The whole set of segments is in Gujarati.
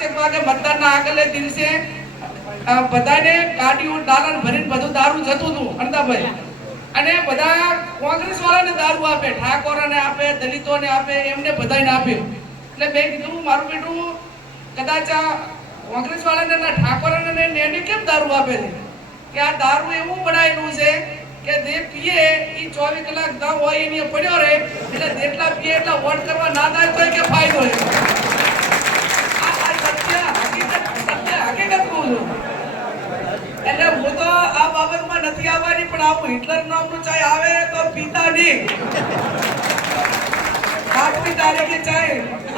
5 વાગે મતદાનના આગલે દિવસે બધાને ગાડીઓ ડાલન ભરીને બધું દારૂ જતું હતું અણદાભાઈ, અને બધા કોંગ્રેસ વાળાને દારૂ આપે, ઠાકોરને આપે, દલિતોને આપે, એમને બધાને આપે. એટલે મેં કીધું મારું બેટું કદાચ કોંગ્રેસ વાળાને ના ઠાકોરને એને કેમ દારૂ આપે છે કે આ દારૂ એવું બનાવેલું છે કે જે પીએ એ 24 કલાક દમ હોય એની પડ્યો રહે, એટલે જેટલા પીએ એટલા વોટ કરવા ના થાય તો કે ફાયદો છે. આ સત્ય હકીકત કહું છું. એટલે હું તો આ બાબતમાં નથી આવવાની, પણ આવું હિટલર નામનું ચાય આવે તો પીતા નહીં. 8મી તારીખે ચાય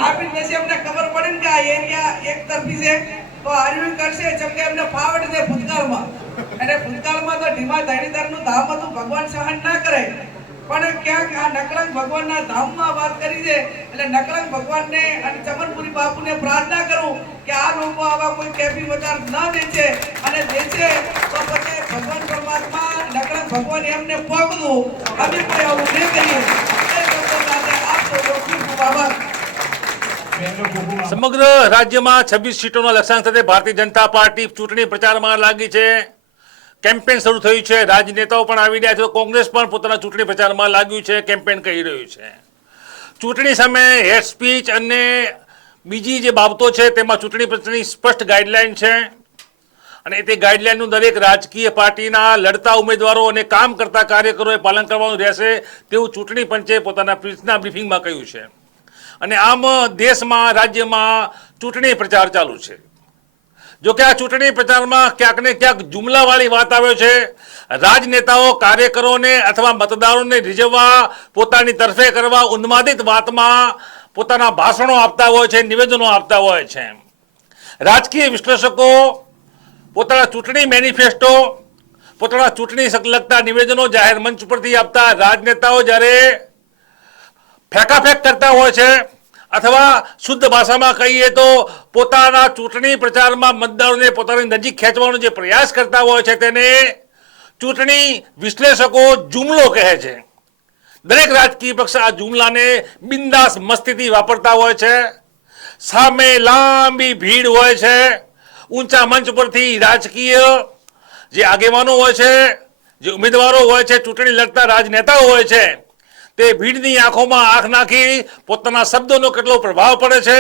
આપી પછી અમને ખબર પડે ને કે આ એરિયા એક તરફી છે તો આર્મી કરશે, જેમ કે એમને ફાવટ છે ભૂતકાળમાં. અને ભૂતકાળમાં તો ઢીમા ધણીધરનું ધામ હતું, ભગવાન સહન ના કરે, પણ ક્યાંક આ નકળંગ ભગવાનના ધામમાં વાત કરી છે. એટલે નકળંગ ભગવાનને અને ચમનપુરી બાપુને પ્રાર્થના કરું કે આ લોકો આવા કોઈ કેફી બજાર ના વેચે, અને વેચે તો પછી ભગવાન પરમાત્મા નકળંગ ભગવાન એમને પગલું અમે કોઈ આવું નહીં કરીએ. સમગ્ર રાજ્યમાં 26 સીટોના લક્ષ્યાંક સાથે ભારતીય જનતા પાર્ટી ચૂંટણી પ્રચારમાં લાગી છે. કેમ્પેન શરૂ થયું છે, રાજનેતાઓ પણ આવી રહ્યા છે, કોંગ્રેસ પણ પોતાના ચૂંટણી પ્રચારમાં લાગ્યું છે, કેમ્પેન કરી રહ્યું છે. ચૂંટણી સામે હેટ સ્પીચ અને બીજી જે બાબતો છે તેમાં ચૂંટણી પંચની સ્પષ્ટ ગાઈડલાઈન છે, અને તે ગાઈડલાઈનનું દરેક રાજકીય પાર્ટીના લડતા ઉમેદવારો અને કામ કરતા કાર્યકરોએ પાલન કરવાનું રહેશે તેવું ચૂંટણી પંચે પોતાના પ્રેસના બ્રીફિંગમાં કહ્યું છે. અને આમ દેશમાં રાજ્યમાં ચૂંટણી પ્રચાર ચાલુ છે. જો કે આ ચૂંટણી પ્રચારમાં ક્યાંક ને ક્યાંક જુમલાવાળી વાત આવે છે. રાજનેતાઓ કાર્યકરોને અથવા મતદારોને રીઝવવા, પોતાની તરફે કરવા ઉન્માદિત વાતમાં પોતાના ભાષણો આપતા હોય છે, નિવેદનો આપતા હોય છે. રાજકીય વિશ્લેષકો પોતાના ચૂંટણી મેનિફેસ્ટો, પોતાના ચૂંટણી લગતા નિવેદનો જાહેર મંચ પરથી આપતા રાજનેતાઓ જ્યારે ફેંકાફેંક કરતા હોય છે, અથવા શુદ્ધ ભાષામાં કહીએ તો પોતાના ચૂંટણી પ્રચારમાં મતદારોને પોતાની નજીક ખેંચવાનો જે પ્રયાસ કરતા હોય છે તેને ચૂંટણી વિશ્લેષકો જુમલો કહે છે. દરેક રાજકીય પક્ષ આ જુમલાને બિંદાસ મસ્તીથી વાપરતા હોય છે. સામે લાંબી ભીડ હોય છે. ઊંચા મંચ પરથી રાજકીય જે આગેવાનો હોય છે, જે ઉમેદવારો હોય છે, ચૂંટણી લડતા રાજનેતાઓ હોય છે, તે ભીડની આંખોમાં આંખ નાખી પોતાના શબ્દોનો કેટલો પ્રભાવ પડે છે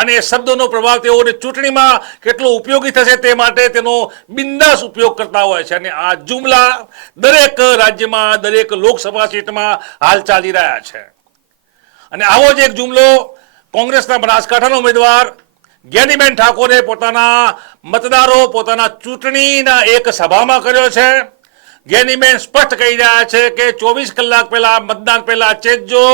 અને એ શબ્દોનો પ્રભાવ તેઓને ચૂંટણીમાં કેટલો ઉપયોગી થશે તે માટે તેનો બિંદાસ ઉપયોગ કરતા હોય છે. અને આ જુમલા દરેક રાજ્યમાં, દરેક લોકસભા સીટમાં હાલ ચાલી રહ્યા છે. અને આવો જ એક જુમલો કોંગ્રેસના બનાસકાંઠાના ઉમેદવાર જ્ઞાનીબેન ઠાકોરે પોતાના મતદારો, પોતાના ચૂંટણીના એક સભામાં કર્યો છે. જ્ઞાનીબેન સ્પષ્ટ કહી રહ્યા છે કે 24 કલાક પહેલા, મતદાન પહેલા ચેતજો.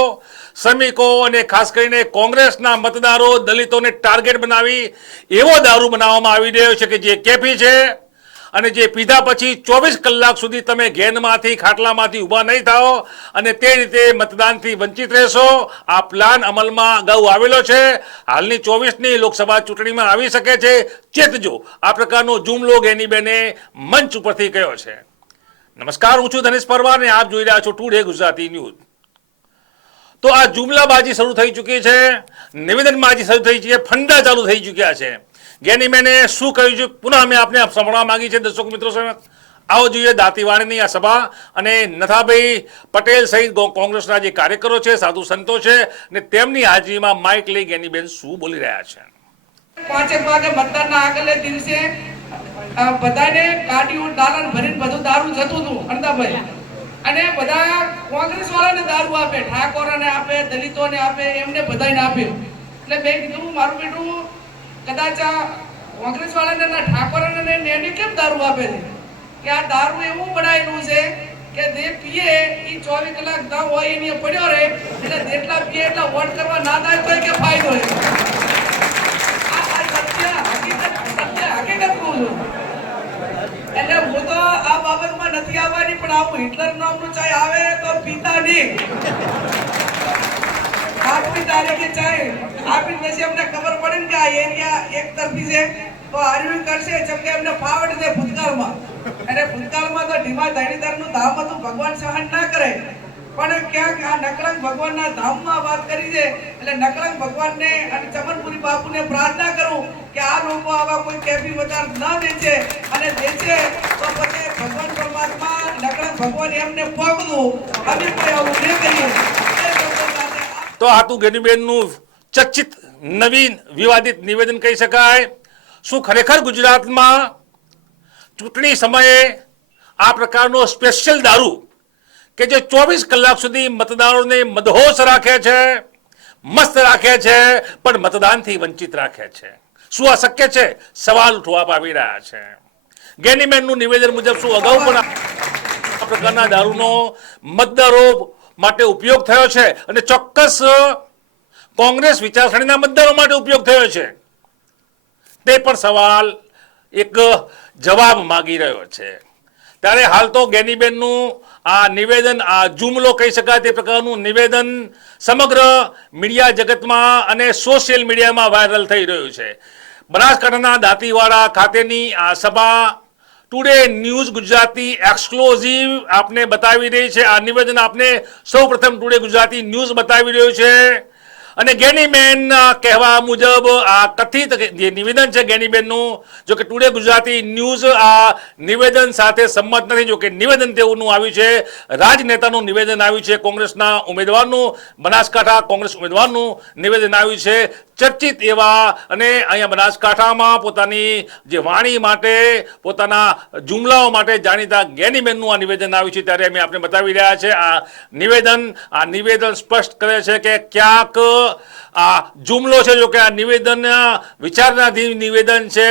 શ્રમિકો અને ખાસ કરીને કોંગ્રેસના મતદારો, દલિતોને ટાર્ગેટ બનાવી એવો દારૂ બનાવવામાં આવી રહ્યો છે કે જે કેફી છે, અને જે પીધા પછી 24 કલાક સુધી તમે ઘેનમાંથી, ખાટલામાંથી ઊભા નહીં થાઓ અને તે રીતે મતદાનથી વંચિત રહેશો. આ પ્લાન અમલમાં અગાઉ આવેલો છે. હાલની 24ની લોકસભા ચૂંટણીમાં આવી શકે છે. ચેતજો. આ પ્રકારનો જુમલો જ્ઞાનીબેને મંચ ઉપરથી કહ્યો છે. નમસ્કાર, હું છું ધનેશ પરમાર અને આપ જોઈ રહ્યા છો ટુડે ગુજરાતી ન્યૂઝ. તો આ જુમલાબાજી શરૂ થઈ ચૂકી છે, નિવેદનબાજી શરૂ થઈ છે, ફંડા ચાલુ થઈ ચૂક્યા છે. જ્ઞાનીબેને શું કહ્યું છે પુનઃ અમે આપને સંભળવા માંગી છે. દર્શક મિત્રો આવો જોઈએ દાંતીવાડીની આ સભા, અને નથાભાઈ પટેલ સહિત કોંગ્રેસના જે કાર્યકરો છે, સાધુ સંતો છે, અને તેમની હાજરીમાં માઇક લઈ જ્ઞાનીબેન શું બોલી રહ્યા છે. 5 વાગે મતદાનના આગલે દિવસે બધાને ગાડીઓ ડાલન ભરીને બધું દારૂ જતું હતું અણદાભાઈ, અને બધા કોંગ્રેસ વાળાને દારૂ આપે, ઠાકોરને આપે, દલિતોને આપે, એમને બધાને આપે. એટલે મેં કીધું મારું બેટું કદાચ કોંગ્રેસ વાળાને ના ઠાકોરને એને કેમ દારૂ આપે છે કે આ દારૂ એવું બનાવેલું છે કે જે પીએ એ 24 કલાક દમ હોય એની પડ્યો રહે, એટલે જેટલા પીએ એટલા વોટ કરવા ના થાય તો કે ફાયદો છે. આ સત્ય હકીકત કહું છું. એટલે હું તો આ બાબતમાં નથી આવવાની, પણ આવું હિટલર નામનું ચાય આવે તો પીતા નહીં. 8મી તારીખે ચાય આપી પછી અમને ખબર પડે ને કે આ એરિયા એક તરફી છે તો આર્મી કરશે, જેમ કે એમને ફાવટ છે ભૂતકાળમાં. અને ભૂતકાળમાં તો ઢીમા ધણીધરનું ધામ હતું, ભગવાન સહન ના કરે, પણ ક્યાંક આ નકળંગ ભગવાનના ધામમાં વાત કરી છે એટલે નકળંગ ભગવાનને અને ચમનપુરી બાપુને પ્રાર્થના કરું કે આ લોકો આવા કોઈ કેફી બજાર ન વેચે અને વેચે તો પછી ભગવાન પરમાત્મા નકળંગ ભગવાન એમને પગલું અમે કોઈ આવું ન કરીએ. તો આ તું ગેનીબેનનું ચર્ચિત નવીન વિવાદિત નિવેદન કહી શકાય. શું ખરેખર ગુજરાતમાં ચૂંટણી સમયે આ પ્રકારનો સ્પેશિયલ દારૂ કે જે 24 કલાક સુધી મતદારોને મદહોશ રાખે છે, મસ્ત રાખે છે, પણ મતદાનથી વંચિત રાખે છે, શું આ શક્ય છે? સવાલ ઉઠવા આવી રહ્યા છે. ગેનીબેનનું નિવેદન મુજબ શું અગાઉ પણ આ પ્રકારના દારૂનો મતદારો માટે ઉપયોગ થયો છે અને ચોક્કસ કોંગ્રેસ વિચારસરણીના મતદારો માટે ઉપયોગ થયો છે, તે પણ સવાલ એક જવાબ માંગી રહ્યો છે. ત્યારે હાલ તો ગેનીબેનનું આ નિવેદન, આ જુમલો કહી શકાય તે પ્રકારનું નિવેદન સમગ્ર મીડિયા જગતમાં અને સોશિયલ મીડિયામાં વાયરલ થઈ રહ્યું છે. બનાસકાંઠાના દાંતીવાડા ખાતેની આ સભા ટુડે ન્યૂઝ ગુજરાતી એક્સક્લુઝિવ આપને બતાવી રહી છે. આ નિવેદન આપને સૌપ્રથમ ટુડે ગુજરાતી ન્યૂઝ બતાવી રહ્યું છે અને ગેનીબેન કહેવા મુજબ આ કથિત જે નિવેદન છે ગેનીબેનનું, જો કે ટુડે ગુજરાતી ન્યૂઝ આ નિવેદન સાથે સંમત નથી. જો કે નિવેદન તેઓનું આવ્યું છે, રાજનેતાનું નિવેદન આવ્યું છે, કોંગ્રેસના ઉમેદવારનું, બનાસકાંઠા કોંગ્રેસ ઉમેદવારનું નિવેદન આવ્યું છે. ચર્ચિત એવા અને અહીંયા બનાસકાંઠામાં પોતાની જે વાણી માટે, પોતાના જુમલાઓ માટે જાણીતા ગેનીબેનનું આ નિવેદન આવ્યું છે. ત્યારે અમે આપણે બતાવી રહ્યા છે આ નિવેદન સ્પષ્ટ કરે છે કે ક્યાંક આ જુમલો છે, જો કે આ નિવેદન વિચારણાધીન નિવેદન છે.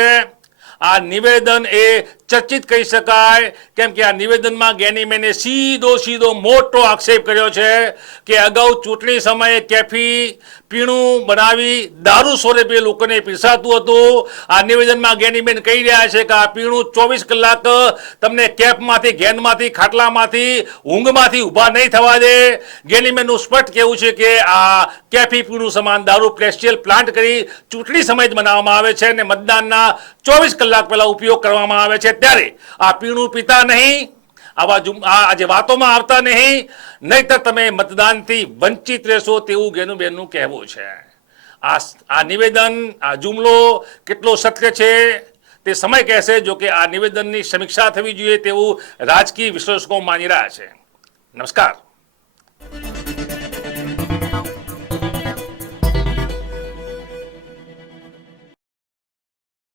આ નિવેદન એ ચર્ચિત કહી શકાય, કેમ કે આ નિવેદનમાં ગેનીબેને સીધો મોટો આક્ષેપ કર્યો છે કે અગાઉ ચૂંટણી સમયે કેફી પીણું બનાવી દારૂ સ્વરૂપે લોકોને પીરસાતું હતું. આ નિવેદનમાં ગેનીબેન કહી રહ્યા છે કે આ પીણું 24 કલાક તમને કેફમાંથી, ઘેનમાંથી, ખાટલામાંથી, ઊંઘમાંથી ઊભા નહીં થવા દે. ગેનીબેનનું સ્પષ્ટ કહેવું છે કે આ કેફી પીણું સમાન દારૂ સ્પેશિયલ પ્લાન્ટ કરી ચૂંટણી સમયે જ બનાવવામાં આવે છે અને મતદાનના 24 કલાક પહેલા ઉપયોગ કરવામાં આવે છે. ત્યારે આ પીણું પીતા નહીં, આ જે વાતોમાં આવતા નહીં, નહીતર તમે મતદાનથી વંચિત રહેશો, તેવું ગેનીબેનનું કહેવું છે. આ નિવેદન, આ જુમલો કેટલો સત્ય છે તે સમય કહેશે. જો કે આ નિવેદનની સમીક્ષા થવી જોઈએ તેવું રાજકીય વિશ્લેષકો માની રહ્યા છે. નમસ્કાર.